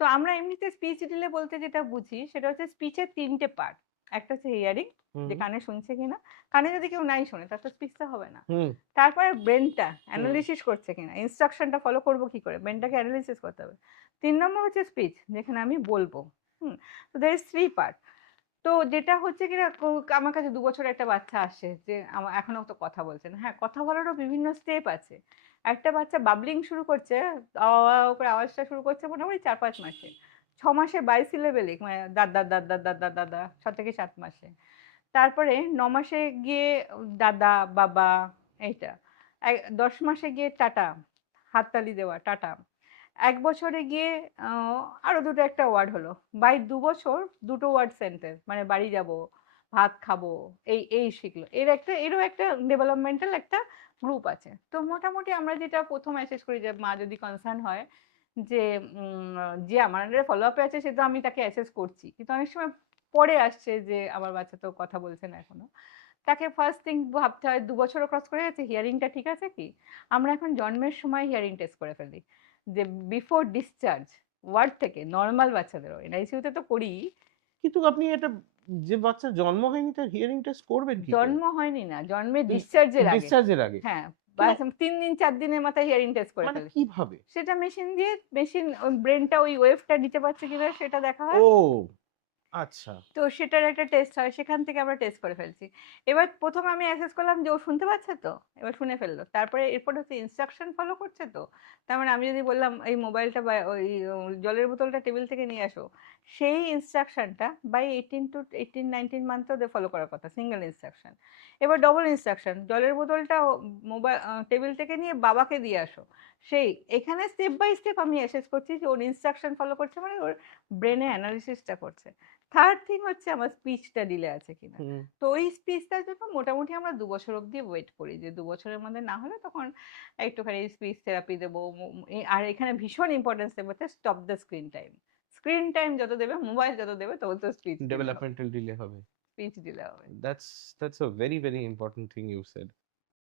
তো আমরা এমনিতে স্পিচ ডিলে বলতে যেটা বুঝি সেটা হচ্ছে স্পিচের 3টে পার্ট। একটা হচ্ছে হিয়ারিং, যে হুম কানে শুনছে কিনা। কানে যদি কেউ নাই শোনে তার তো স্পিচটা হবে না। হুম তারপরে ব্রেনটা হুম অ্যানালিসিস করছে কিনা, ইনস্ট্রাকশনটা ফলো করবো কি করে, ব্রেনটাকে অ্যানালিসিস করতে হবে। 3 নম্বর হচ্ছে স্পিচ, যেখানে আমি বলবো। হুম। তো দের ইজ 3 পার্ট। তো যেটা হচ্ছে কিনা আমার কাছে 2 বছরের একটা বাচ্চা আসে যে আমার এখনো তো কথা বলছে না। হ্যাঁ, কথা বলারও বিভিন্ন স্টেপ আছে। একটা বাচ্চা বাবলিং শুরু করছে, আ আ করে আওয়াজটা শুরু করছে মোটামুটি 4-5 মাসে। 6 মাসে বাইসিলেবেলিক, মানে দাদা দাদা দাদা দাদা 6 থেকে 7 মাসে। তারপরে 9 মাসে গিয়ে দাদা বাবা, এইটা। 10 মাসে গিয়ে টাটা, হাততালি দেওয়া, টাটা। 1 বছরে গিয়ে আরো দুটো একটা ওয়ার্ড হলো। বাই 2 বছর 2টো ওয়ার্ড সেন্টেন্স, মানে বাড়ি যাব, ভাত খাবো, এই এই শিখলো। এরও একটা ডেভেলপমেন্টাল একটা গ্রুপ আছে। তো মোটামুটি আমরা যেটা প্রথম অ্যাসেস করি, যে মা যদি কনসার্ন হয় যে যে আমার আন্ডারে ফলো আপে আছে, সে তো আমি তাকে অ্যাসেস করছি, কিন্তু অনেক সময় পরে আসছে যে আমার বাচ্চা তো কথা বলছে না এখনো। তাকে ফার্স্ট থিং ভাবতে হয়, 2 বছরও ক্রস করে গেছে, হিয়ারিংটা ঠিক আছে কি। আমরা এখন জন্মের সময় হিয়ারিং টেস্ট করে ফেলি, যে বিফোর ডিসচার্জ ওয়ার্ড থেকে নর্মাল বাচ্চাদেরও, এনআইসিইউতে তো করি। কিন্তু আপনি এটা, যে বাচ্চা জন্ম হয়নি তার হিয়ারিং টেস্ট করবেন কি করে? জন্ম হয়নি না, জন্মের ডিসচার্জের আগে। ডিসচার্জের আগে? হ্যাঁ, বা মানে 3 দিন 4 দিনের মাথায় হিয়ারিং টেস্ট করে মানে ফেলে। কিভাবে? সেটা মেশিন দিয়ে, মেশিন ব্রেনটা ওই ওয়েভটা নিতে পারছে কিনা সেটা দেখা হয়। ও আচ্ছা। তো সেটার একটা টেস্ট হয়, সেখান থেকে আমরা টেস্ট করে ফেলছি। এবার প্রথম আমি অ্যাসেস করলাম যে ও শুনতে পাচ্ছে তো, এবার শুনে ফেললো। তারপরে এরপর হচ্ছে ইনস্ট্রাকশন ফলো করছে তো। তার মানে আমি যদি বললাম এই মোবাইলটা বা ওই জলের বোতলটা টেবিল থেকে নিয়ে আসো, সেই ইনস্ট্রাকশনটা বাই 18 to 19 মান্থে ফলো করার কথা, সিঙ্গেল ইনস্ট্রাকশন। এবার ডবল ইনস্ট্রাকশন, জলের বোতলটা মোবাইল টেবিল থেকে নিয়ে বাবাকে দিয়ে আসো। সেই এখানে স্টেপ বাই স্টেপ আমি অ্যাসেস করছি যে ওর ইনস্ট্রাকশন ফলো করছে, মানে ওর ব্রেনে অ্যানালিসিসটা করছে। থার্ড থিং হচ্ছে আমার স্পিচটা ডিলে আছে কিনা। হুম তো ওই স্পিচটার জন্য মোটামুটি আমরা 2 বছর অবধি ওয়েট করি, যে 2 বছরের মধ্যে না হলে তখন একটুখানি স্পিচ থেরাপি দেবো। আর এখানে ভীষণ ইম্পর্টেন্স দেবো হচ্ছে stop the screen time. Screen time যত দেবে, মোবাইল যত দেবে, তত তো স্পিচ ডিলে হবে। ডেভেলপমেন্টাল ডিলে হবে। স্পিচ ডিলে হবে। That's a very, very important thing you said.